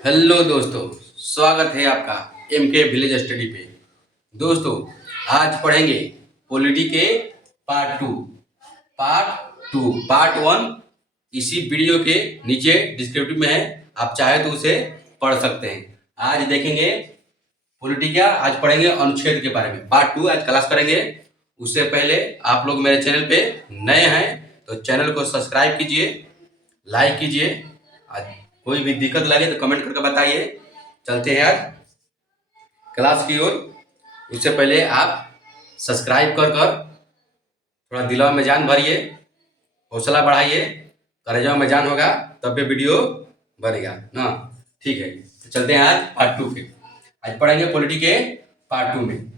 Hello दोस्तों, स्वागत है आपका एमके विलेज स्टडी पे। दोस्तों, आज पढ़ेंगे पॉलिटी के पार्ट 1। इसी वीडियो के नीचे डिस्क्रिप्टिव में है, आप चाहे तो उसे पढ़ सकते हैं। आज देखेंगे पॉलिटी क्या, आज पढ़ेंगे अनुच्छेद के बारे में। पार्ट 2 आज क्लास करेंगे। उससे पहले आप लोग मेरे चैनल पे नए हैं तो चैनल को सब्सक्राइब कीजिए, लाइक कीजिए। आज कोई भी दिक्कत लगे तो कमेंट करके बताइए। चलते हैं आज क्लास की ओर। उससे पहले आप सब्सक्राइब कर कर थोड़ा दिलवा में जान भरिए, हौसला बढ़ाइए। कलेजा में जान होगा तब भी वीडियो बनेगा ना। ठीक है, तो चलते हैं आज पार्ट 2 के। आज पढ़ेंगे पॉलिटी के पार्ट 2 में।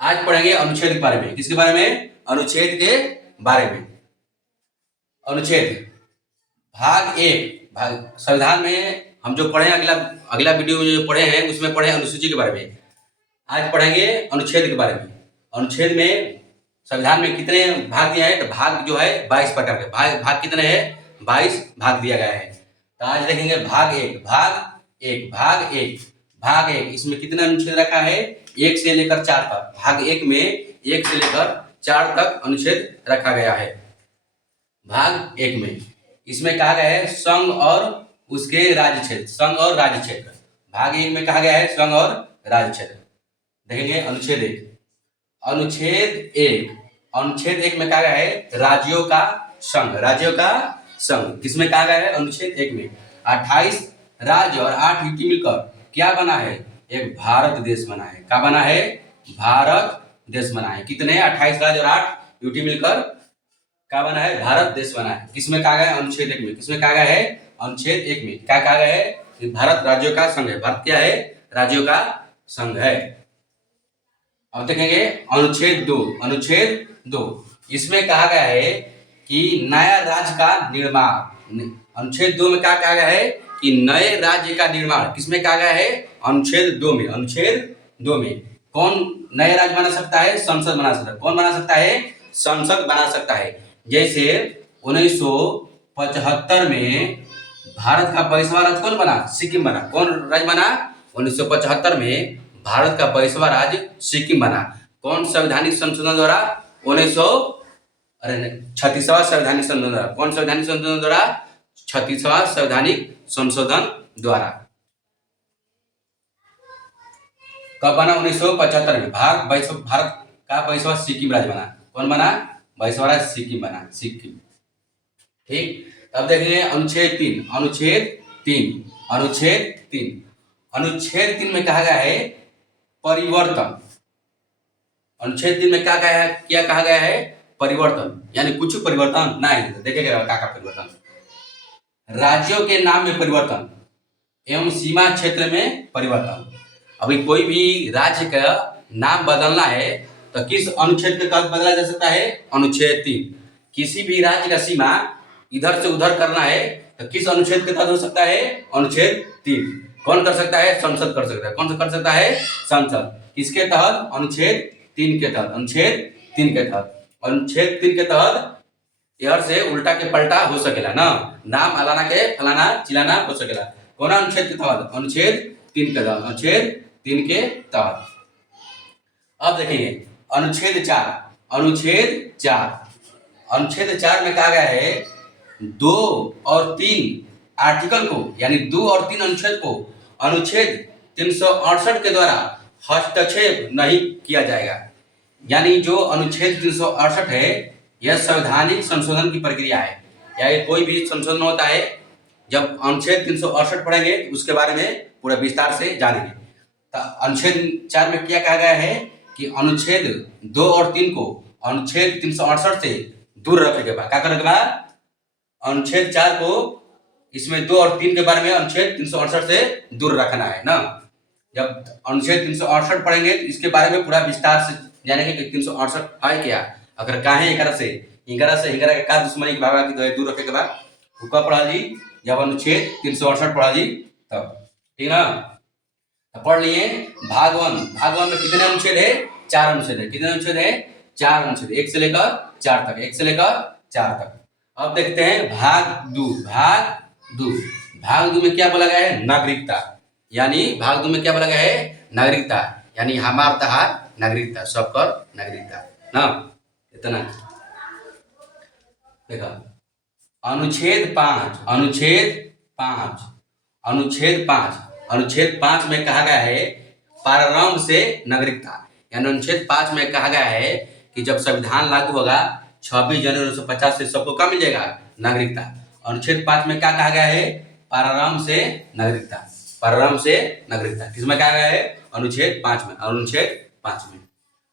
आज पढ़ेंगे अनुच्छेद के बारे में। किसके बारे में? अनुच्छेद के बारे में। अनुच्छेद भाग 1। संविधान में हम जो पढ़े अगला अगला वीडियो में जो पढ़े हैं उसमें पढ़े अनुसूची के बारे में। आज पढ़ेंगे अनुच्छेद के बारे में। अनुच्छेद में संविधान में कितने भाग दिए हैं? तो भाग जो है 22 प्रकार के भाग कितने हैं? 22 भाग दिया गया है। तो आज देखेंगे भाग एक इसमें कितने अनुच्छेद रखा है? 1 से लेकर 4 तक। भाग 1 में 1 से लेकर 4 तक अनुच्छेद रखा गया है। भाग 1 में इसमें कहा गया है संघ और उसके राज्य क्षेत्र। संघ और राज्य क्षेत्र भाग 1 में कहा गया है संघ और राज्य क्षेत्र। देखेंगे अनुच्छेद 1। अनुच्छेद 1 में कहा गया है राज्यों का संघ। राज्यों का संघ किसमें कहा गया है? अनुच्छेद 1 में 28 राज्य और 8 यूटी मिलकर क्या बना है? एक भारत देश बना है। क्या बना है? भारत देश बना है। कितने? 28 राज्य और 8 यूटी मिलकर क्या बना है? भारत देश बना है। किसमें कहा गया है? अनुच्छेद 1 में। किसमें कहा गया है? अनुच्छेद 1 में क्या कहा गया है? कि भारत राज्यों का संघ है। भारत क्या है? राज्यों का संघ है। अब देखेंगे अनुच्छेद 2। इसमें कहा गया है कि नया राज्य का निर्माण। अनुच्छेद 2 में क्या कहा गया है? कि नए राज्य का निर्माण। किसमें कहा गया है? अनुच्छेद 2 में। अनुच्छेद 2 में कौन नया राज्य बना सकता है? संसद बना सकता है। कौन बना सकता है? संसद बना सकता है। जैसे 1975 में भारत का 22वां राज्य कौन बना? सिक्किम बना। कौन राज्य बना? 1975 में भारत का 22वां राज्य सिक्किम बना। कौन संवैधानिक संशोधन द्वारा? 36वां संवैधानिक संशोधन द्वारा। कौन संवैधानिक संशोधन द्वारा? 36वां संवैधानिक संशोधन द्वारा। कब बना? 1975 में भारत का 22वां सिक्किम राज्य बना। कौन बना? 22वां राज्य सिक्किम बना। सिक्किम। ठीक, तब देखेंगे अनुच्छेद 3 में कहा गया है परिवर्तन। अनुच्छेद 3 में क्या कहा गया है? परिवर्तन, यानी कुछ परिवर्तन नहीं। देखेगा क्या परिवर्तन? राज्यों के नाम में परिवर्तन एवं सीमा क्षेत्र में परिवर्तन। अभी कोई भी राज्य का नाम बदलना है तो किस अनुच्छेद के तहत बदला जा सकता है? अनुच्छेद 3। किसी भी राज्य का सीमा इधर से उधर करना है तो किस अनुच्छेद के तहत हो सकता है? अनुच्छेद 3। कौन कर सकता है? संसद कर सकता है। कौन सा कर सकता है? संसद। किसके तहत? अनुच्छेद 3 के तहत। अनुच्छेद 3 के तहत। अनुच्छेद 3 के तहत इधर से उल्टा के पलटा हो सकेला ना। नाम अलाना के फलाना चिलाना हो सकेला। कौन अनुच्छेद के तहत? अनुच्छेद 3 के तहत। अनुच्छेद 3 के तहत। अब देखेंगे अनुच्छेद 4 में कहा गया है 2 और 3 आर्टिकल को, यानी 2 और 3 अनुच्छेद को अनुच्छेद 368 के द्वारा हस्तक्षेप नहीं किया जाएगा। यानी जो अनुच्छेद 368 है यह संवैधानिक संशोधन की प्रक्रिया है। या कोई भी संशोधन होता है, जब अनुच्छेद 368 पढ़ेंगे उसके बारे में पूरा विस्तार से जानेंगे। तो अनुच्छेद 4 में क्या कहा गया है कि अनुच्छेद 2 और 3 को अनुच्छेद 368 से दूर रखने के बाद क्या करने के बाद? अनुच्छेद 4 को इसमें 2 और 3 के बारे में अनुच्छेद 368 से दूर रखना है ना। जब अनुच्छेद 368 पढ़ेंगे तो इसके बारे में पूरा विस्तार से जानेंगे कि 368 है क्या, अगर काहे एकरा से हिंगरा के का दुश्मनी के भागा की दूर रखे के बाद हुक्का पढ़ा जी। जब अनुच्छेद 368 पढ़ा जी तब, ठीक ना। तो पढ़ लिए भाग 1 में कितने अनुच्छेद है? 4 अनुच्छेद है। कितने अनुच्छेद है? 4 अनुच्छेद। 1 से लेकर 4 तक। 1 से लेकर 4 तक। अब देखते हैं भाग 2। भाग 2 में क्या बोला गया है? नागरिकता। यानी भाग 2 में क्या बोला गया है? नागरिकता। यानी हमार तहार नागरिकता, सबकर नागरिकता ना। इतना देखा। अनुच्छेद 5 में कहा गया है प्रारंभ से नागरिकता। यानी अनुच्छेद 5 में कहा गया है कि जब संविधान लागू होगा 26 जनवरी 1950 से सबको क्या मिल जाएगा? नागरिकता। अनुच्छेद 5 में क्या कहा गया है? प्रारंभ से नागरिकता। प्रारंभ से नागरिकता किसमें कहा गया है? अनुच्छेद 5 में।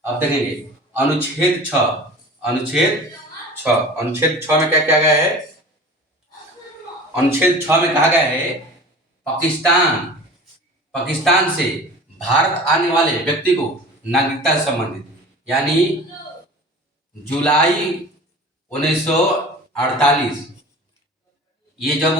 अब देखेंगे अनुच्छेद 6 में क्या कहा गया है? अनुच्छेद 6 में कहा गया है पाकिस्तान से भारत आने वाले व्यक्ति को नागरिकता से संबंधित। यानी जुलाई 1948 ये जब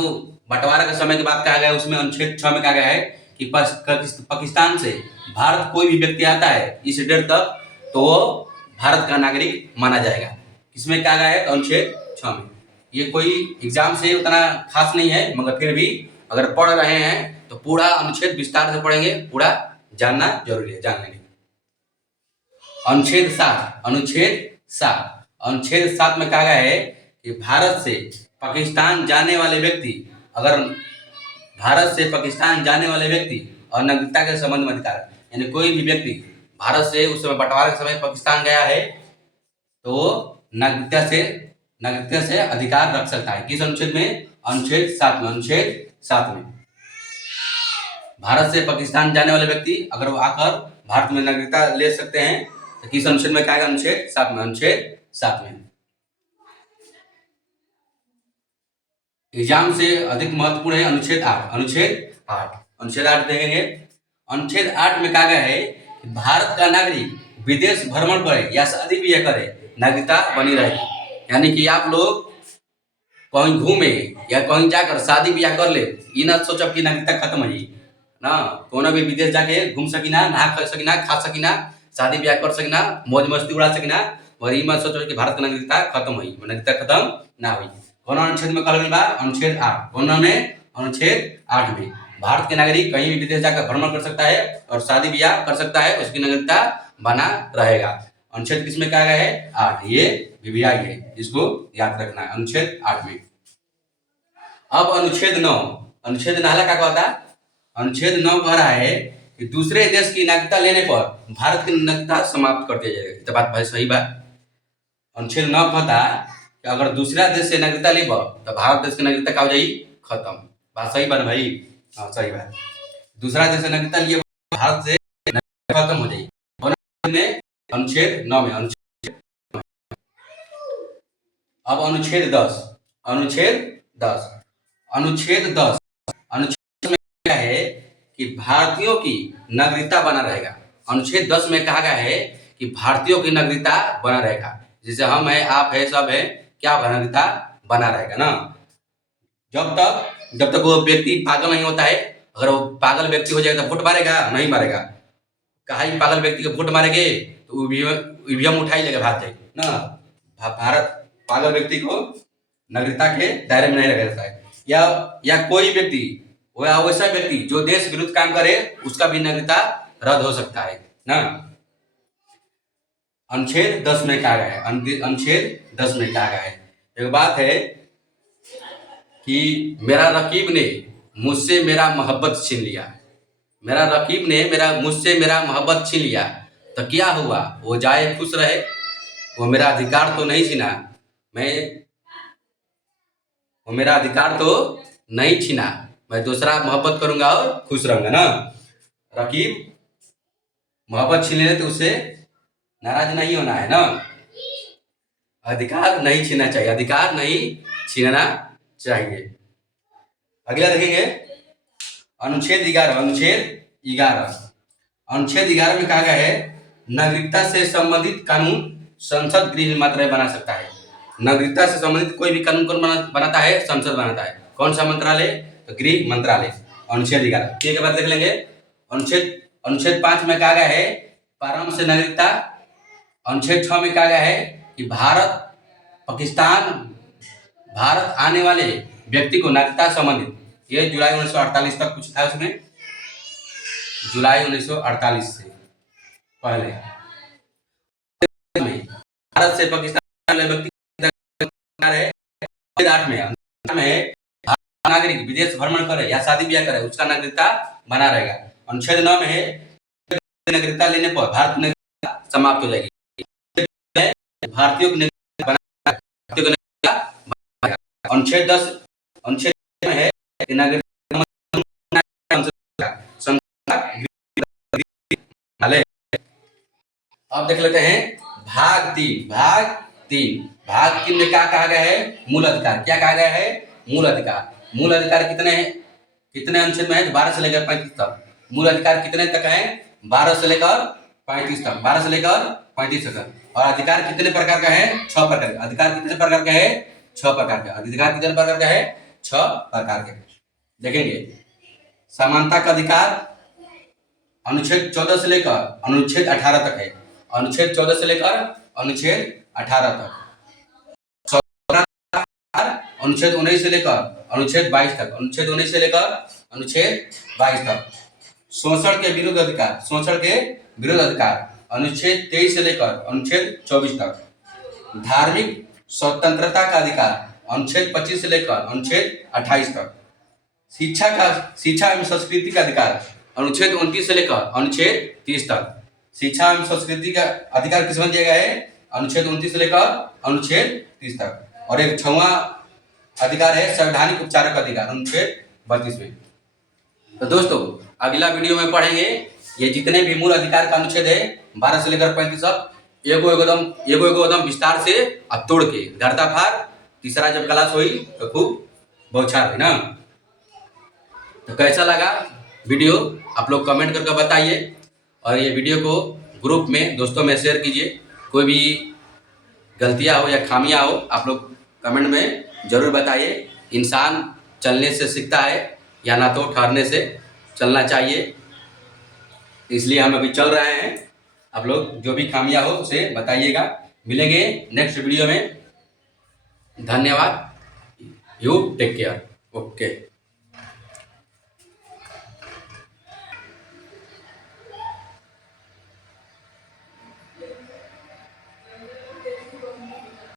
बंटवारा के समय की बात कहा गया है, उसमें अनुच्छेद 6 में कहा गया है कि पाकिस्तान से भारत कोई भी व्यक्ति आता है इस डेट तक तो वो भारत का नागरिक माना जाएगा। किसमें कहा गया है? अनुच्छेद 6 में। ये कोई एग्जाम से उतना खास नहीं है, मगर फिर भी अगर पढ़ रहे हैं तो पूरा अनुच्छेद विस्तार से पढ़ेंगे, पूरा जानना जरूरी है, जान लेंगे। अनुच्छेद 7 में कहा गया है कि भारत से पाकिस्तान जाने वाले व्यक्ति और नागरिकता के संबंध में अधिकार, यानी कोई भी व्यक्ति भारत से उस समय बंटवारे के समय पाकिस्तान गया है तो नागरिकता से अधिकार रख सकता है। किस अनुच्छेद में? अनुच्छेद 7 में। भारत से पाकिस्तान जाने वाले व्यक्ति अगर वो आकर भारत में नागरिकता ले सकते हैं तो किस अनुच्छेद में कहा? अनुच्छेद 7 में। एग्जाम से अधिक महत्वपूर्ण है अनुच्छेद 8 देखेंगे। अनुच्छेद 8 में कहा गया है कि भारत का नागरिक विदेश भ्रमण करे या शादी ब्याह करे, नागरिकता बनी रहेगी। यानी कि आप लोग कहीं घूमे या कहीं जाकर शादी ब्याह कर ले, ये ना सोचब कि नागरिकता खत्म है ना। कोनो भी विदेश जाके घूम सकिना, नहा सकिना, खा सकिना, शादी ब्याह कर सकिना, मौज मस्ती उड़ा सकिना, और ये मत सोचो कि भारत का नागरिकता खत्म हुई, नागरिकता खत्म ना हुई। कौन अनुच्छेद में कहल गया? अनुच्छेद 8। कौन में? अनुच्छेद 8 में भारत के नागरिक कहीं भी विदेश जाकर भ्रमण कर सकता है और शादी ब्याह कर सकता है, उसकी नागरिकता बना रहेगा। अनुच्छेद किसमें कहा गया है? 8। ये वीवीआई है, इसको याद रखना है, अनुच्छेद 8 में। अब अनुच्छेद 9 क्या कहता है? अनुच्छेद 9 कह रहा है कि दूसरे देश की नागरिकता लेने पर भारत की नागरिकता समाप्त कर दिया जाएगा। तो बात भाई सही बात। अनुच्छेद 9 कहता है कि अगर दूसरा देश से नागरिकता लेब तो भारत देश की नागरिकता का हो जाई खत्म। बात सही बात भाई? हाँ सही बात। दूसरा देश से नागरिकता लिए भारत से खत्म हो जाएगी। अनुच्छेद 9 में अब अनुच्छेद 10 में क्या है कि भारतीयों की नागरिकता बना रहेगा। अनुच्छेद 10 में कहा गया है कि भारतीयों की नागरिकता बना रहेगा। जैसे हम है, आप है, सब है, क्या नागरिकता बना रहेगा ना। जब तक वो व्यक्ति पागल नहीं होता है। अगर वो पागल व्यक्ति हो जाएगा तो वोट मारेगा? नहीं मारेगा। कहा पागल व्यक्ति को वोट मारेंगे तो ईवीएम उठाई लेगा, भाग जाएगा ना। भारत पागल व्यक्ति को नागरिकता के दायरे में नहीं रखता है। या कोई व्यक्ति वैसा व्यक्ति जो देश विरुद्ध काम करे उसका भी नागरिकता रद्द हो सकता है ना। अनुच्छेद 10 में कहा गया है एक बात है कि मेरा रकीब ने मुझसे मेरा मोहब्बत छीन लिया तो क्या हुआ? वो जाए खुश रहे, वो मेरा अधिकार तो नहीं छीना, मैं दूसरा मोहब्बत करूंगा और खुश रहूंगा ना। रकीब मोहब्बत छीन ले तो उससे नाराज नहीं होना है ना। अधिकार नहीं छीनना चाहिए। अगला देखेंगे अनुच्छेद 11 में कहा गया है नागरिकता से संबंधित कानून संसद गृह मंत्रालय बना सकता है। नागरिकता से संबंधित कोई भी कानून कौन बनाता है? संसद बनाता है। कौन सा मंत्रालय? तो गृह मंत्रालय। अनुच्छेद 11 के बाद देख लेंगे। अनुच्छेद 5 में कहा गया है प्रारंभ से नागरिकता। अनुच्छेद 6 में कहा गया है कि भारत आने वाले व्यक्ति को नागरिकता संबंधित। ये जुलाई 1948 तक कुछ था उसमें, जुलाई 1948 से पहले में भारत से पाकिस्तान वाले व्यक्ति है 8 में नागरिक विदेश भ्रमण करे या शादी ब्याह करे उसका नागरिकता बना रहेगा। अनुच्छेद 9 में है नागरिकता लेने पर भारत में समाप्त हो जाएगी। भारतीयों को नागरिकता अनुच्छेद 10 अनुच्छेद में है नागरिकता। अब देख लेते हैं भाग 3। भाग 3 में क्या कहा गया है? मूल अधिकार। क्या कहा गया है? मूल अधिकार। मूल अधिकार कितने हैं? कितने अनुच्छेद में है? 12 से लेकर 35 तक। मूल अधिकार कितने तक है? 12 से लेकर 35 तक। 12 से लेकर 35 तक। और अधिकार कितने प्रकार का है? 6 प्रकार का। अधिकार कितने प्रकार का है? 6 प्रकार का। अधिकार कितने प्रकार का है? 6 प्रकार के। देखेंगे समानता का अधिकार अनुच्छेद 14 से लेकर अनुच्छेद 18 तक है। अनुच्छेद 14 से लेकर अनुच्छेद 18 तक। अनुच्छेद 19 से लेकर अनुच्छेद 22 तक। अनुच्छेद 19 से लेकर अनुच्छेद 22 तक। शोषण के विरुद्ध अधिकार, शोषण के विरुद्ध अधिकार अनुच्छेद 23 से लेकर अनुच्छेद 24 तक। धार्मिक स्वतंत्रता का अधिकार अनुच्छेद 25 से लेकर अनुच्छेद 28 तक। शिक्षा एवं संस्कृति का अधिकार अनुच्छेद 29 से लेकर अनुच्छेद 30 तक। शिक्षा एवं संस्कृति का अधिकार किसमें दिया गया है? अनुच्छेद 29 से लेकर अनुच्छेद 30 तक। और एक 6वां अधिकार है संवैधानिक उपचार का अधिकार अनुच्छेद 32 में। तो दोस्तों अगला वीडियो में पढ़ेंगे ये जितने भी मूल अधिकार का अनुच्छेद है 12 से लेकर 35 तक एगो एकदम विस्तार से अब तोड़ के धरता फार तीसरा जब क्लास हुई तो खूब बौछार है ना। तो कैसा लगा वीडियो आप लोग कमेंट करके बताइए और ये वीडियो को ग्रुप में दोस्तों में शेयर कीजिए। कोई भी गलतियां हो या खामियां हो आप लोग कमेंट में जरूर बताइए। इंसान चलने से सीखता है या ना तो ठहरने से चलना चाहिए, इसलिए हम अभी चल रहे हैं। आप लोग जो भी खामियां हो उसे बताइएगा। मिलेंगे नेक्स्ट वीडियो में। धन्यवाद। You take care. ओके।